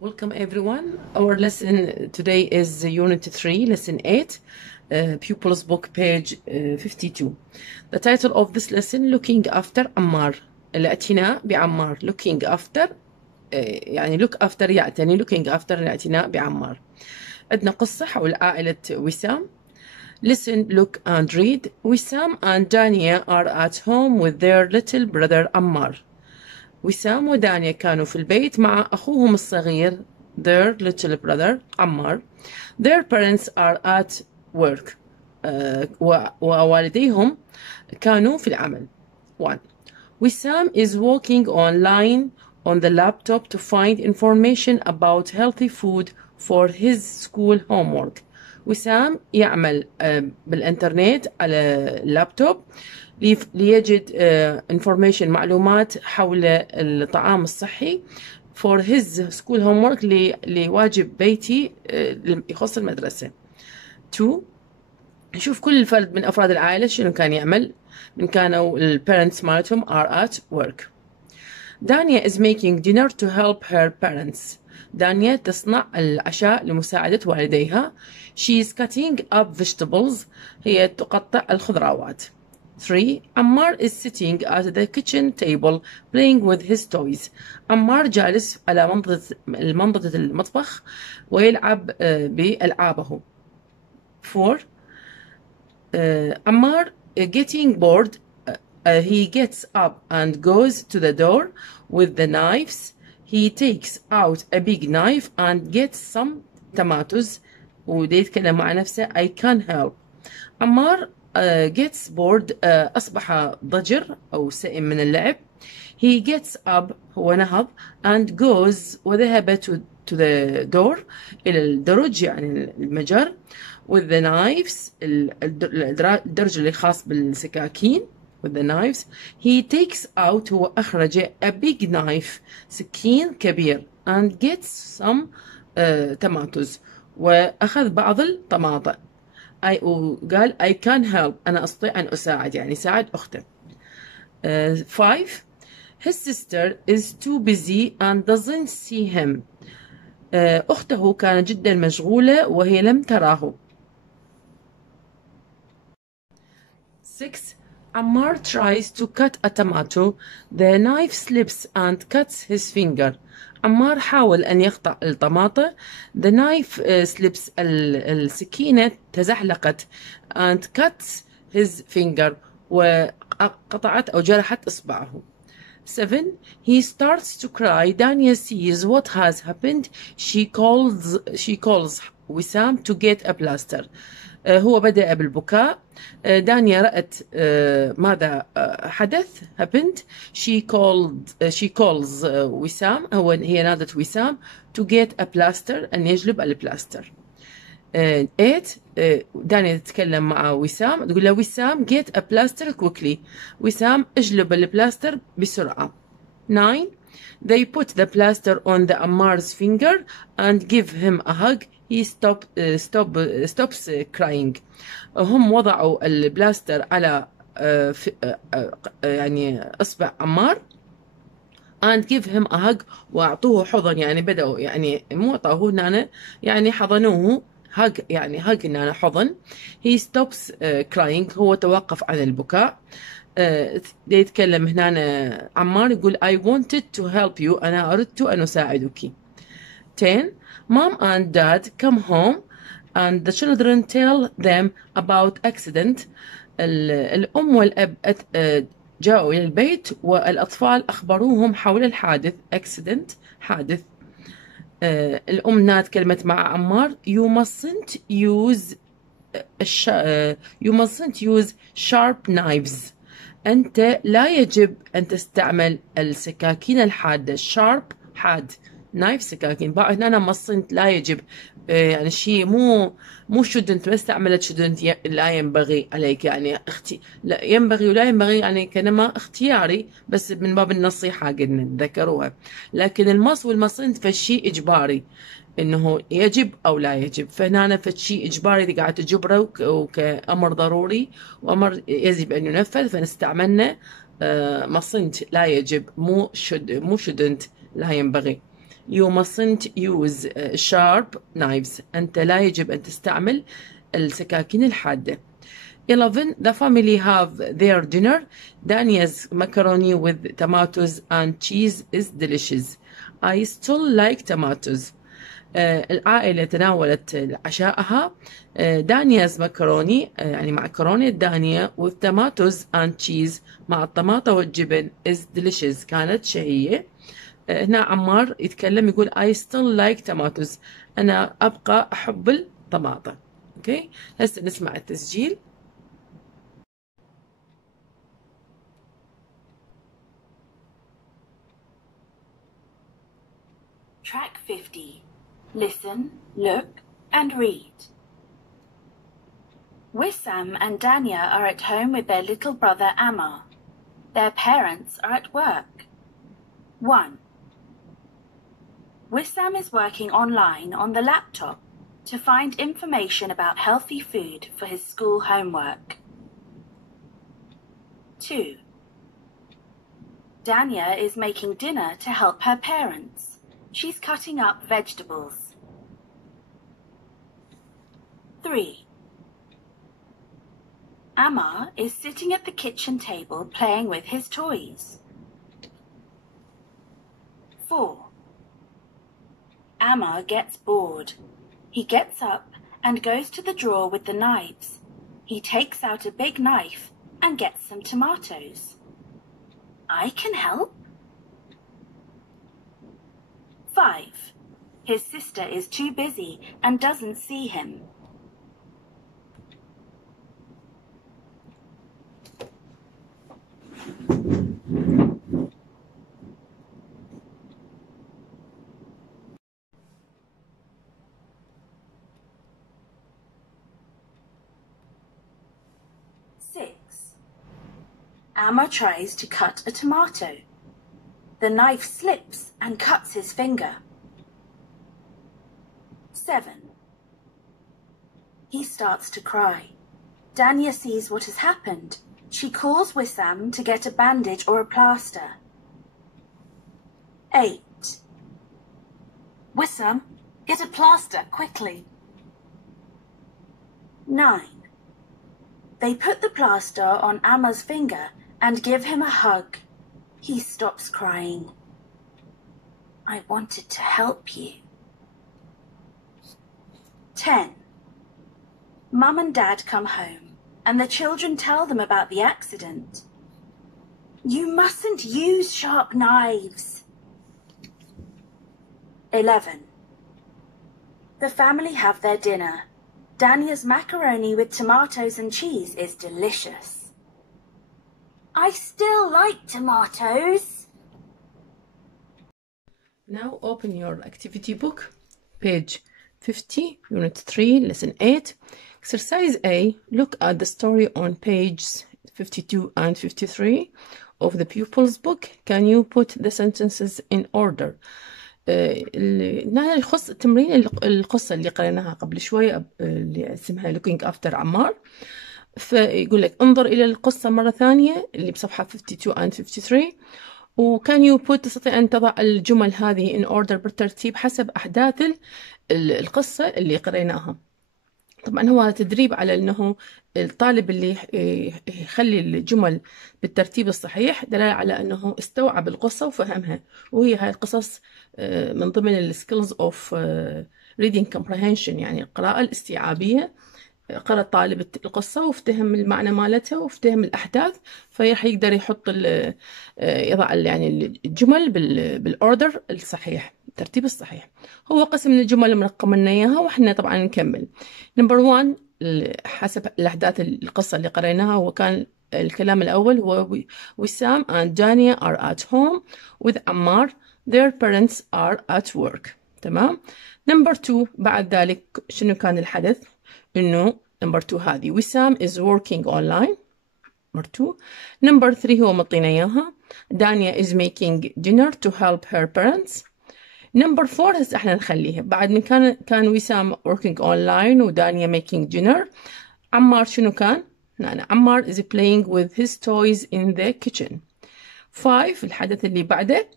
Welcome everyone. Our lesson today is Unit 3, Lesson 8, Pupils Book, page 52. The title of this lesson, Looking After Ammar. الاعتناء بعمار. Looking after يعني look after يعتني. Looking after الاعتناء بعمار. عندنا قصة حول عائلة وسام. Listen, look and read. Wissam and Dania are at home with their little brother Ammar. وسام ودانيا كانوا في البيت مع أخوهم الصغير their little brother عمار. Their parents are at work. ووالديهم كانوا في العمل. 1. وسام is working online on the laptop to find information about healthy food for his school homework. وسام يعمل بالإنترنت على اللابتوب ليجد information معلومات حول الطعام الصحي for his school homework لواجب بيتي يخص المدرسة. 2. نشوف كل فرد من أفراد العائلة شنو كان يعمل. من كانوا البارنتس مالتهم are at work. دانيا is making dinner to help her parents. دانيا تصنع العشاء لمساعدة والديها. She is cutting up vegetables. هي تقطع الخضروات. 3. Ammar is sitting at the kitchen table playing with his toys. Ammar جالس على منضدة المطبخ ويلعب بألعابه. 4. Ammar getting bored. He gets up and goes to the door with the knives. He takes out a big knife and gets some tomatoes. وده يتكلم مع نفسه I can't help. Ammar gets bored. أصبح ضجر أو سئم من اللعب. He gets up. هو نهض and goes وذهب to the door إلى الدرج يعني المجر with the knives الدرج اللي خاص بالسكاكين with the knives. He takes out هو أخرج a big knife سكين كبير and gets some tomatoes وأخذ بعض الطماطم. وقال I can help أنا أستطيع أن أساعد يعني ساعد أخته. 5. His sister is too busy and doesn't see him. أخته كانت جدا مشغولة وهي لم تراه. 6. Ammar tries to cut a tomato. The knife slips and cuts his finger. عمار حاول أن يقطع الطماطة. The knife slips السكينة تزحلقت and cuts his finger وقطعت أو جرحت إصبعه. 7. He starts to cry. Dania sees what has happened. She calls وسام to get a plaster. هو بدأ بالبكاء. دانيا رأت ماذا حدث happened. She calls وسام هي نادت وسام to get a plaster أن يجلب البلاستر. 8. دانيا تتكلم مع وسام تقول له وسام get a plaster quickly. وسام اجلب البلاستر بسرعة. 9. They put the plaster on the Ammar's finger and give him a hug. He stops crying. هم وضعوا البلاستر على يعني إصبع عمار and give him a hug وأعطوه حضن يعني بدأوا يعني مو أعطوه هنا يعني حضنوه hug يعني hug هنا حضن. He stops crying هو توقف عن البكاء. يتكلم هنا عمار يقول I wanted to help you أنا أردت أن أساعدك. 10. Mom and Dad come home and the children tell them about accident. الأم والأب جاءوا إلى البيت والأطفال أخبروهم حول الحادث. accident حادث. الأم ناد كلمت مع عمار you mustn't use sharp knives. أنت لا يجب أن تستعمل السكاكين الحادة. sharp حاد نايف سكاكين. بعد هنا مصنت لا يجب يعني شيء مو shouldn't ما استعملت shouldn't لا ينبغي عليك يعني لا ينبغي ولا ينبغي يعني كلمة اختياري بس من باب النصيحة قلنا ذكروها. لكن المص والمصنت فالشيء إجباري إنه يجب أو لا يجب. فهنا فالشيء إجباري إذا قاعد تجبره وكأمر ضروري وأمر يجب أن ينفذ فنستعملنا مصنت لا يجب مو shouldn't لا ينبغي. You mustn't use sharp knives. أنت لا يجب أن تستعمل السكاكين الحادة. 11. The family have their dinner. Dania's macaroni with tomatoes and cheese is delicious. I still like tomatoes. العائلة تناولت عشاءها. دانيا's macaroni يعني معكرونة دانيا with tomatoes and cheese مع الطماطة والجبن is delicious كانت شهية. هنا عمار يتكلم يقول I still like tomatoes. أنا أبقى أحب الطماطة. أوكي هسه نسمع التسجيل. Track 50. Listen, look, and read. Wissam and Dania are at home with their little brother Ammar. Their parents are at work. 1. Wissam is working online on the laptop to find information about healthy food for his school homework. 2. Dania is making dinner to help her parents. She's cutting up vegetables. 3. Ammar is sitting at the kitchen table playing with his toys. 4. Ammar gets bored. He gets up and goes to the drawer with the knives. He takes out a big knife and gets some tomatoes. I can help. 5. His sister is too busy and doesn't see him. 6. Ammar tries to cut a tomato. The knife slips and cuts his finger. 7. He starts to cry. Dania sees what has happened. She calls Wissam to get a bandage or a plaster. 8. Wissam, get a plaster quickly. 9. They put the plaster on Ammar's finger and give him a hug. He stops crying. I wanted to help you. 10. Mum and Dad come home, and the children tell them about the accident. You mustn't use sharp knives. 11. The family have their dinner. Dania's macaroni with tomatoes and cheese is delicious. I still like tomatoes. Now open your activity book, page 50, unit 3, lesson 8. Exercise A, look at the story on pages 52 and 53 of the pupil's book. Can you put the sentences in order? يخص تمرين القصة اللي قريناها قبل شوية اللي اسمها Looking After عمار. فيقول لك انظر إلى القصة مرة ثانية اللي بصفحة 52 and 53 وكان يو بوت تستطيع أن تضع الجمل هذه in order بالترتيب حسب أحداث القصة اللي قريناها. طبعا هو تدريب على أنه الطالب اللي يخلي الجمل بالترتيب الصحيح دلالة على أنه استوعب القصة وفهمها. وهي هاي القصص من ضمن السكيلز اوف reading comprehension يعني القراءة الاستيعابية. قرأ الطالب القصة وافتهم المعنى مالتها وافتهم الأحداث فراح يقدر يحط يضع يعني الجمل بالأوردر الصحيح الترتيب الصحيح. هو قسم الجمل مرقم لنا إياها وإحنا طبعا نكمل. نمبر 1 حسب الأحداث القصة اللي قريناها وكان الكلام الأول هو وسام and Dania are at home with Ammar. Their parents are at work. تمام. نمبر 2 بعد ذلك شنو كان الحدث؟ إنه نمبر 2 هذه وسام is working online. نمبر 2. نمبر 3 هو مطينا إياها. دانيا is making dinner to help her parents. نمبر 4 هسه احنا نخليها بعد من كان وسام working online ودانيا making dinner. عمار شنو كان؟ هنا عمار is playing with his toys in the kitchen. 5 الحدث اللي بعده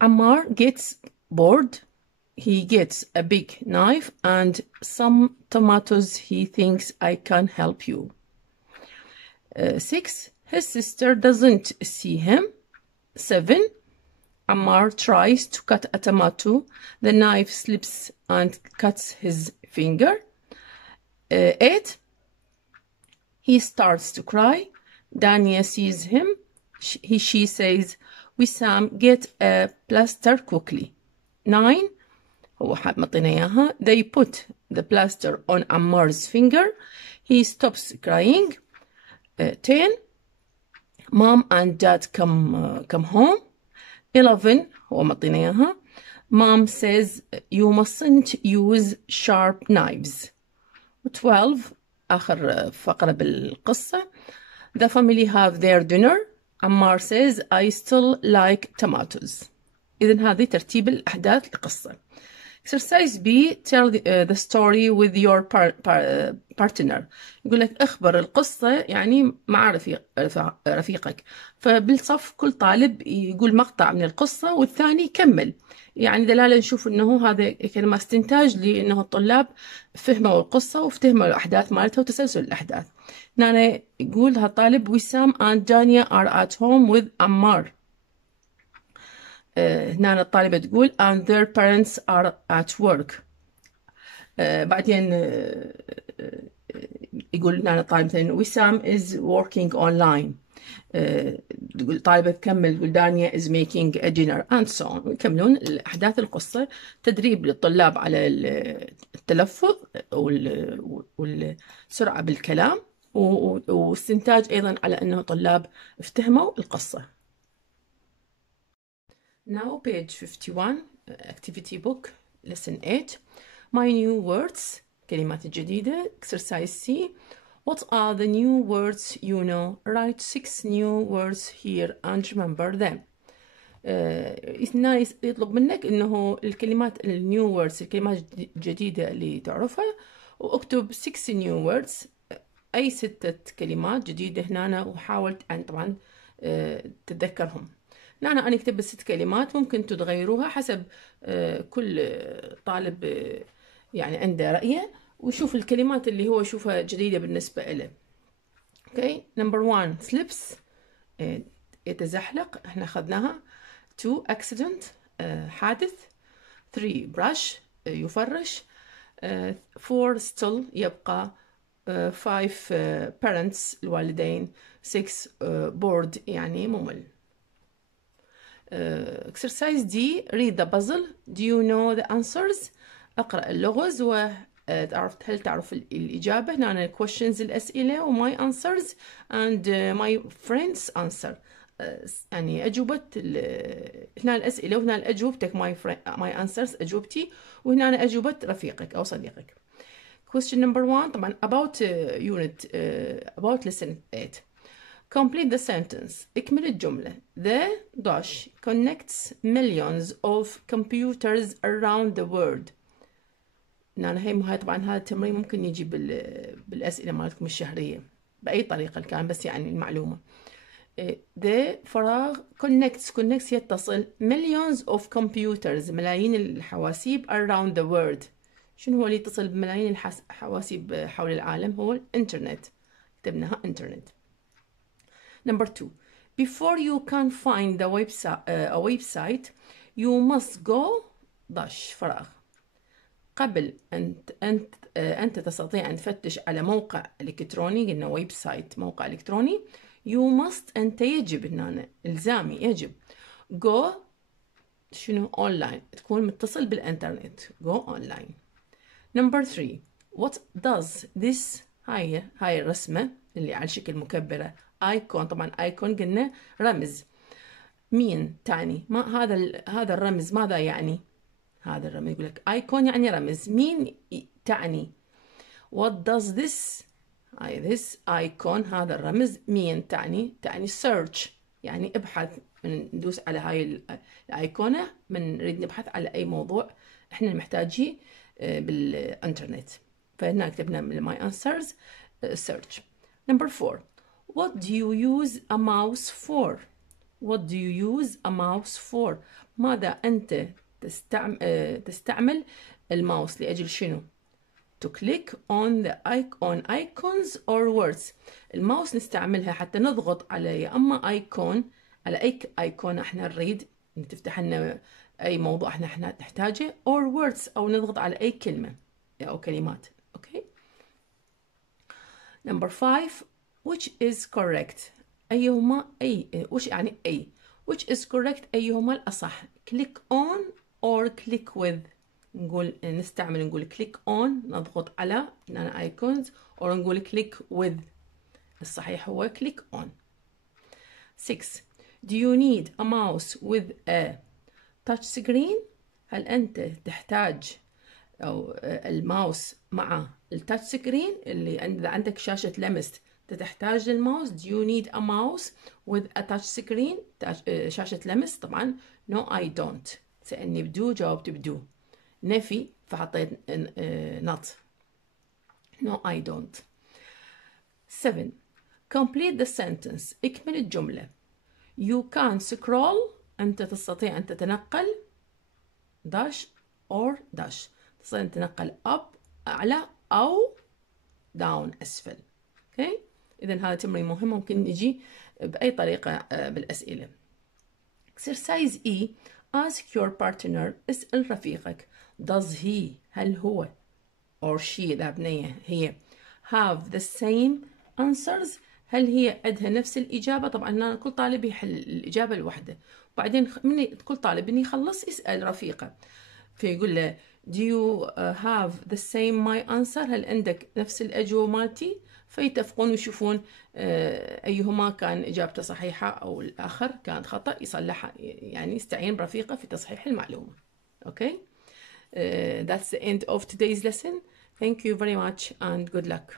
Ammar gets bored. He gets a big knife and some tomatoes. He thinks I can help you. 6. His sister doesn't see him. 7. Ammar tries to cut a tomato. The knife slips and cuts his finger. 8. He starts to cry. Dania sees him. She says, Wissam, get a plaster quickly. 9. هو حاب مطينا إياها. They put the plaster on Ammar's finger. He stops crying. 10. Mom and dad come home. 11. هو مطينا إياها. Mom says you mustn't use sharp knives. 12. آخر فقرة بالقصة. The family have their dinner. Ammar says I still like tomatoes. إذن هذه ترتيب الأحداث القصة. Exercise B. Tell the story with your partner. يقول لك اخبر القصة يعني مع رفيقك. فبالصف كل طالب يقول مقطع من القصة والثاني يكمل. يعني دلالة نشوف انه هذا كلمة استنتاج لانه الطلاب فهموا القصة وفهموا الاحداث مالتها وتسلسل الاحداث. هنا يقول هالطالب وسام and Dania are at home with Ammar. هنا الطالبة تقول and their parents are at work. بعدين يقول هنا الطالب مثلا وسام is working online. تقول طالبة تكمل تقول دانيا is making a dinner and so on. يكملون أحداث القصة. تدريب للطلاب على التلفظ والسرعة بالكلام واستنتاج أيضا على أنه طلاب افتهموا القصة. Now page 51 activity book lesson 8 my new words كلمات الجديدة. exercise C what are the new words you know write 6 new words here and remember them. يطلب منك انه الكلمات النيو ووردز الكلمات الجديدة اللي تعرفها واكتب 6 new words اي 6 كلمات جديدة هنا وحاول ان طبعا تتذكرهم. أنا أكتب ال6 كلمات ممكن تتغيروها حسب كل طالب يعني عنده رأيه ويشوف الكلمات اللي هو يشوفها جديدة بالنسبة له. Okay. Number 1 slips يتزحلق احنا أخذناها. 2 accident حادث. 3 brush يفرش. 4 still يبقى. 5 parents الوالدين. 6 bored يعني ممل. exercise D read the puzzle. Do you know the answers? اقرأ اللغز هل تعرف الإجابة. هنا questions الأسئلة و my answers and my friends answer. يعني أجوبة هنا الأسئلة وهنا أجوبتك my answers أجوبتي وهنا أجوبة رفيقك أو صديقك. question number 1 طبعا about unit about lesson 8. Complete the sentence. اكمل الجملة. The dash connects millions of computers around the world. هاي طبعا هذا التمرين ممكن يجي بالأسئلة مالتكم الشهرية بأي طريقة كان بس يعني المعلومة. The فراغ connects يتصل millions of computers ملايين الحواسيب around the world. شنو هو اللي يتصل بملايين الحواسيب حول العالم؟ هو الإنترنت. كتبناها إنترنت. Number 2. Before you can find a website, you must go dash فراغ. قبل أنت تستطيع أن تفتش على موقع إلكتروني قلنا ويب سايت موقع إلكتروني. You must أنت يجب هنا إلزامي يجب. Go شنو online تكون متصل بالإنترنت. Go online. Number 3. What does this هاي الرسمة اللي على شكل مكبرة ايكون. طبعا ايكون قلنا رمز. مين تعني ما هذا الرمز ماذا يعني؟ هذا الرمز يقول لك ايكون يعني رمز. مين تعني؟ what does this this icon هذا الرمز مين تعني search يعني ابحث. ندوس على هاي الايقونة نريد نبحث على اي موضوع احنا محتاجيه بالانترنت. فهنا كتبنا my answers search. Number 4. What do you use a mouse for? What do you use a mouse for? ماذا أنت تستعمل الماوس لأجل شنو؟ To click on the icons or words. الماوس نستعملها حتى نضغط على يا أما ايكون، على أي ايكون احنا نريد إن تفتح لنا أي موضوع احنا نحتاجه، or words أو نضغط على أي كلمة أو كلمات. Okay. Number 5. Which is correct? أيهما وش يعني أي؟ Which is correct؟ أيهما الأصح؟ Click on or click with. نقول click on، نضغط على icons، or نقول click with. الصحيح هو click on. 6. Do you need a mouse with a touch screen؟ هل أنت تحتاج أو الماوس مع التاتش سكرين اللي إذا عندك شاشة لمس تحتاج الماوس. Do you need a mouse with a touch screen؟ شاشة لمس. طبعا no I don't. سألني بدو، جاوبت بدو. نفي فحطيت not. no I don't. 7. Complete the sentence. اكمل الجملة. You can scroll. أنت تستطيع أن تتنقل dash or dash. تستطيع أن تتنقل up أعلى أو down أسفل. okay. إذن هذا تمرين مهم، ممكن نجي بأي طريقة بالأسئلة. exercise E. ask your partner. اسأل رفيقك. does he، هل هو or she إذا بنية هي have the same answers، هل هي عندها نفس الإجابة؟ طبعا كل طالب يحل الإجابة الواحدة، وبعدين من كل طالب إنه يخلص يسأل رفيقه فيقول له do you have the same my answer، هل عندك نفس الأجوبة مالتي؟ فيتفقون ويشوفون أيهما كان إجابته صحيحة أو الآخر كانت خطأ، يصلحها، يعني يستعين برفيقه في تصحيح المعلومة. Okay. That's the end of today's lesson. Thank you very much and good luck.